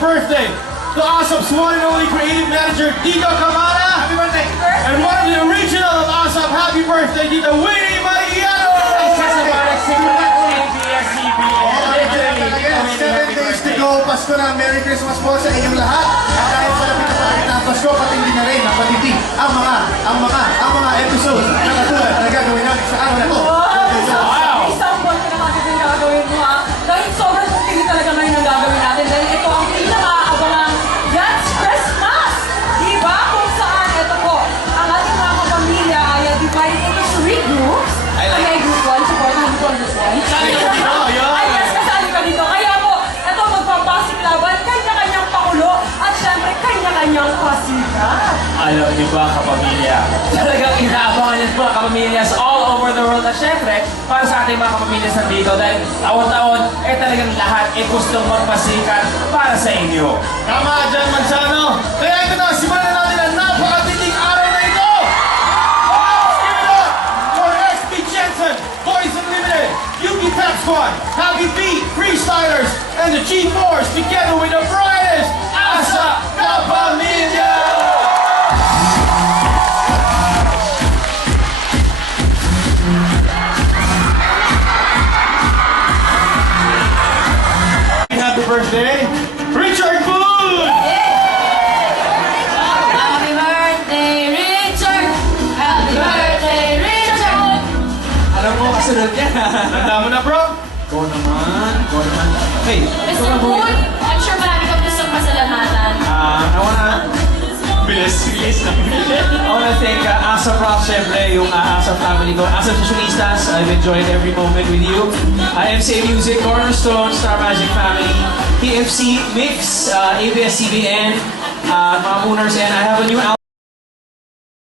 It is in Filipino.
birthday to ASAP's one and only creative manager, Tito Camara. Happy birthday. And one of the original of ASAP, happy birthday, Tito Winnie Mariano. Again, 7 days to go. Pasko na. Merry Christmas po sa inyong lahat. At dahil sa lapit na palapit na ang Pasko, pati hindi na rin napatitig ang mga episode na katulad na gagawin namin sa araw na ito. Isang buwan ka naman ito yung gagawin mo ha. Dahil sobrang puting talaga ngayon ang gagawin natin. Dahil ito ang pinaka-abangang That's Christmas! Diba? Kung saan, ito po, ang ating mga kapamilya ay divided into 3 groups. May group 1, supportahan ko ang group 1. Ay, yes, kasali ka dito. Kaya po, ito magpapasik laban, kanya-kanyang pakulo, at syempre, kanya-kanyang pasikat. Alam niyo ba, kapamilya? Talagang inaabangan niyo mga kapamilyas all over the world. At syempre, para sa ating mga kapamilyas nandito, dahil taon-taon, talagang lahat gustong magpasikat para sa inyo. Tama dyan, Manzano. Kaya ito na, simulan natin ang napakatiting araw na ito. Let's give it up for SB Jensen, Boys Unlimited, Yuki Pep Squad, Happy Feet, Freestylers, and the G4s together with the brightest ASAP Kapamilya. Happy birthday, Richard Boone! Happy birthday, Richard! Happy birthday, Richard! Alam mo, kasunod yan. Tanda mo na, bro? Go naman. Hey, Mr. Boone, I'm sure marami kang gustong pasalamatan. I Bilis. wanna thank ASAP Rock, syempre, yung ASAP family ko. ASAP Fashionistas, I've enjoyed every moment with you. MCA Music, Cornerstone, Star Magic Family, PFC Mix, ABS-CBN, mga Mooners, and I have a new album.